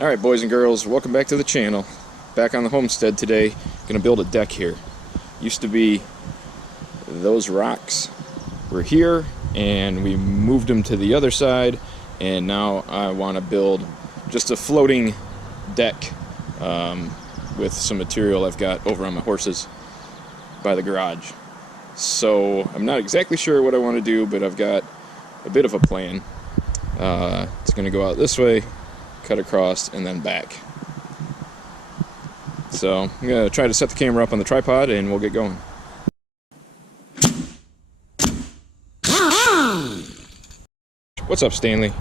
Alright, boys and girls, welcome back to the channel. Back on the homestead today. Gonna build a deck here. Used to be those rocks were here and we moved them to the other side, and now I want to build just a floating deck with some material I've got over on my horses by the garage. So I'm not exactly sure what I want to do, but I've got a bit of a plan. It's gonna go out this way, cut across, and then back. So I'm gonna try to set the camera up on the tripod and we'll get going. What's up, Stanley?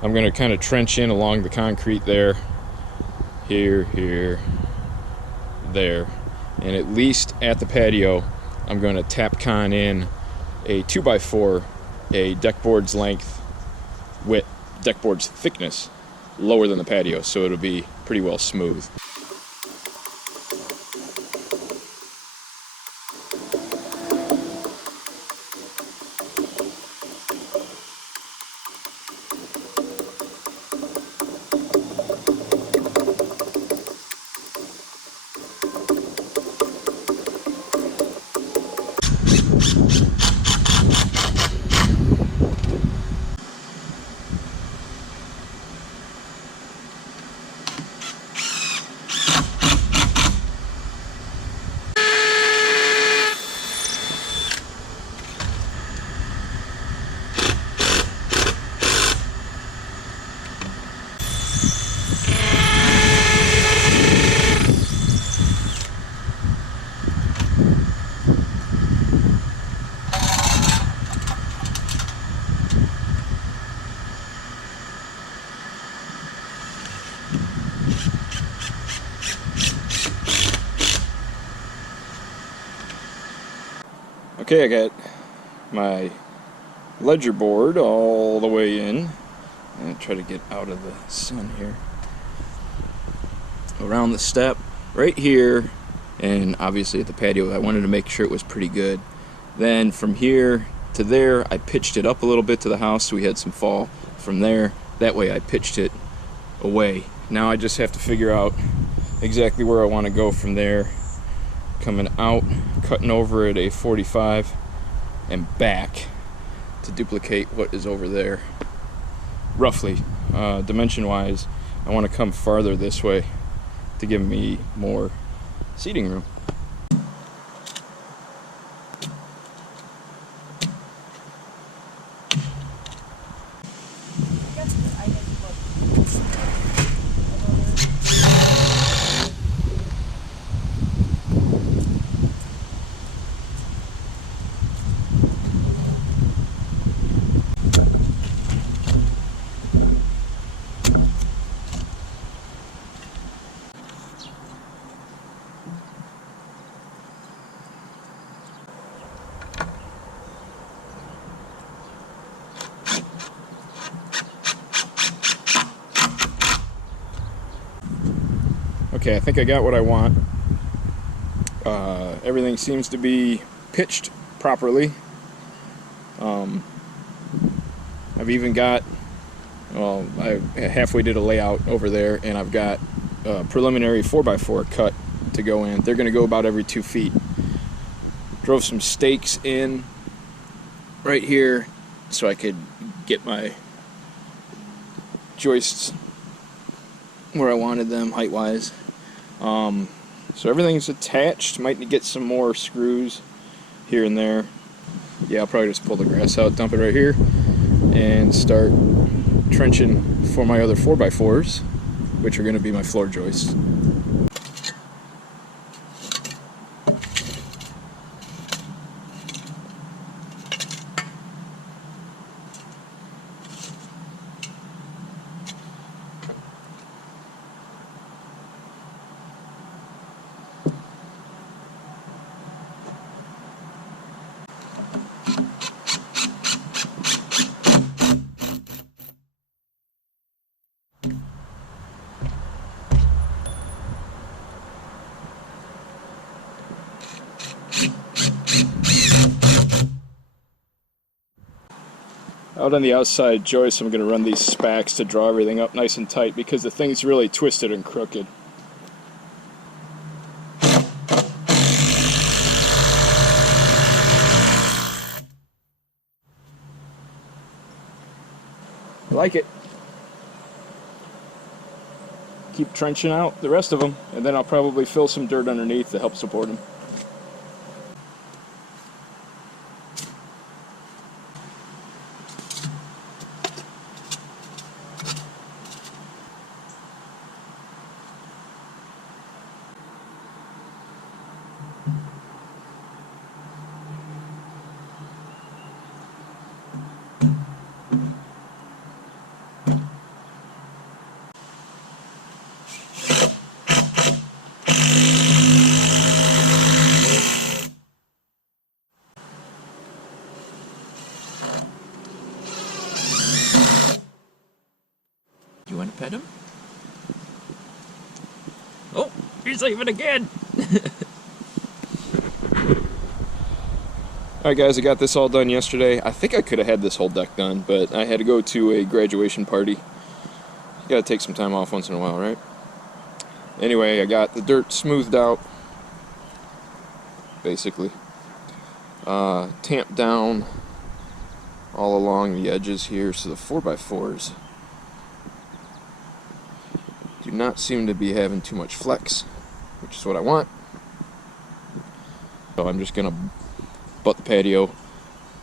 I'm gonna kind of trench in along the concrete there, here, there, and at least at the patio I'm gonna tap con in a 2x4, a deck board's length, width, deck board's thickness, lower than the patio, so it'll be pretty well smooth. Okay, I got my ledger board all the way in, and try to get out of the sun here. Around the step, right here, and obviously at the patio, I wanted to make sure it was pretty good. Then from here to there, I pitched it up a little bit to the house so we had some fall from there. That way I pitched it away. Now I just have to figure out exactly where I want to go from there. Coming out, cutting over at a 45 and back to duplicate what is over there. Roughly, dimension wise, I want to come farther this way to give me more seating room. Okay, I think I got what I want. Everything seems to be pitched properly. I've even got, well, I halfway did a layout over there, and I've got a preliminary 4x4 cut to go in. They're going to go about every 2 feet. Drove some stakes in right here so I could get my joists where I wanted them height-wise. So everything's attached. Might get some more screws here and there. Yeah, I'll probably just pull the grass out, dump it right here, and start trenching for my other 4x4s, which are going to be my floor joists. Out on the outside joist, I'm going to run these spacks to draw everything up nice and tight because the thing's really twisted and crooked. Like it. Keep trenching out the rest of them, and then I'll probably fill some dirt underneath to help support them. You want to pet him? Oh, he's leaving again! Alright guys, I got this all done yesterday. I think I could have had this whole deck done, but I had to go to a graduation party. You gotta take some time off once in a while, right? Anyway, I got the dirt smoothed out, basically. Tamped down all along the edges here, so the 4x4s do not seem to be having too much flex, which is what I want. So I'm just gonna butt the patio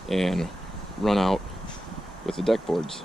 and run out with the deck boards.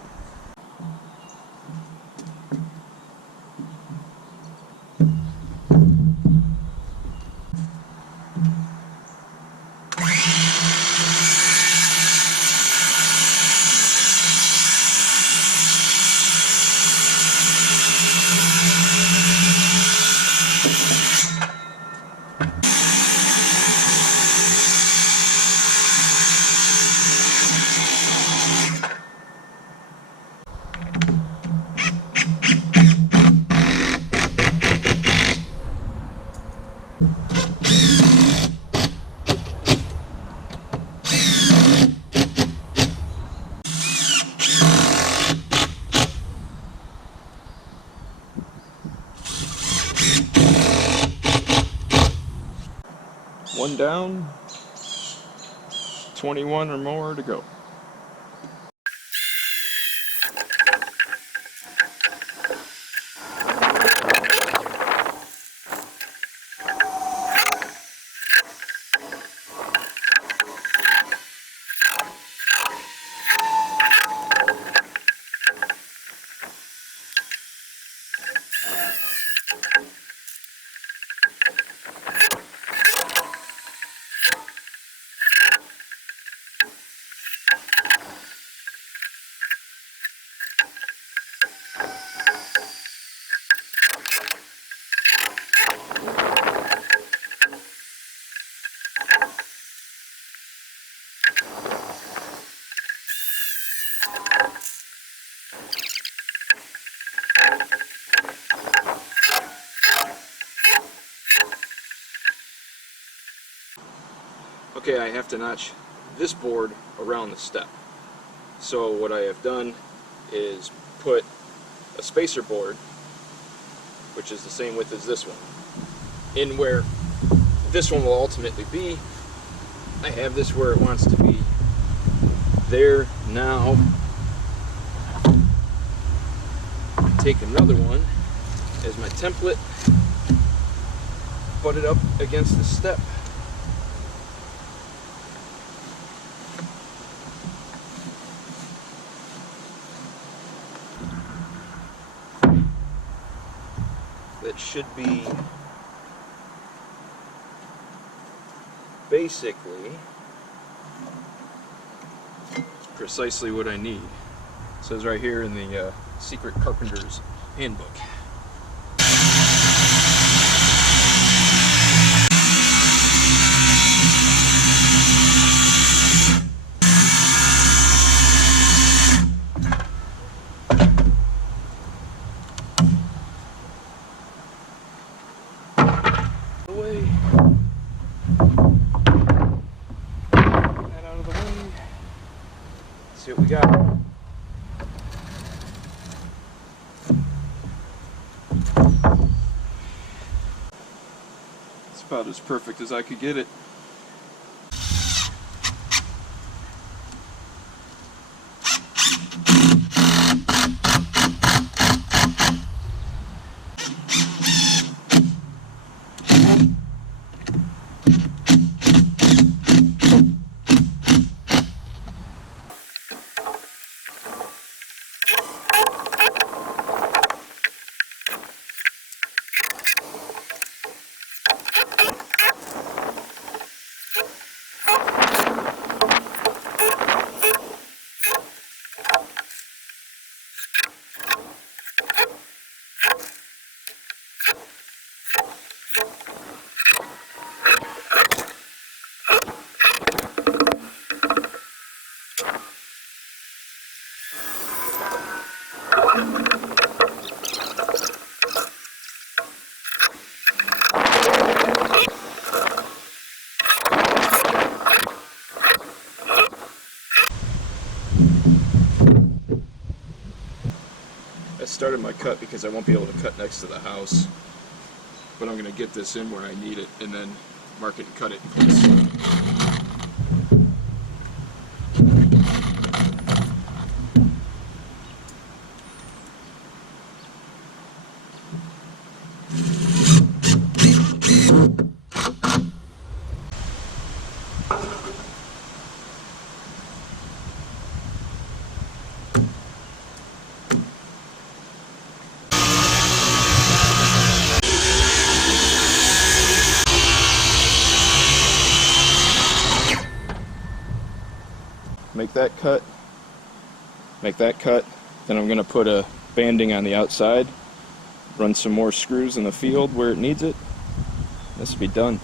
One down, 21 or more to go. Okay, I have to notch this board around the step. So what I have done is put a spacer board, which is the same width as this one, in where this one will ultimately be. I have this where it wants to be. There now. Take another one as my template, butt it up against the step. That should be basically precisely what I need. It says right here in the Secret Carpenter's Handbook. Away. That out of the way. Let's see what we got. about as perfect as I could get it. I started my cut because I won't be able to cut next to the house, but I'm going to get this in where I need it and then mark it and cut it in place. Make that cut, make that cut, then I'm going to put a banding on the outside, run some more screws in the field where it needs it. This will be done.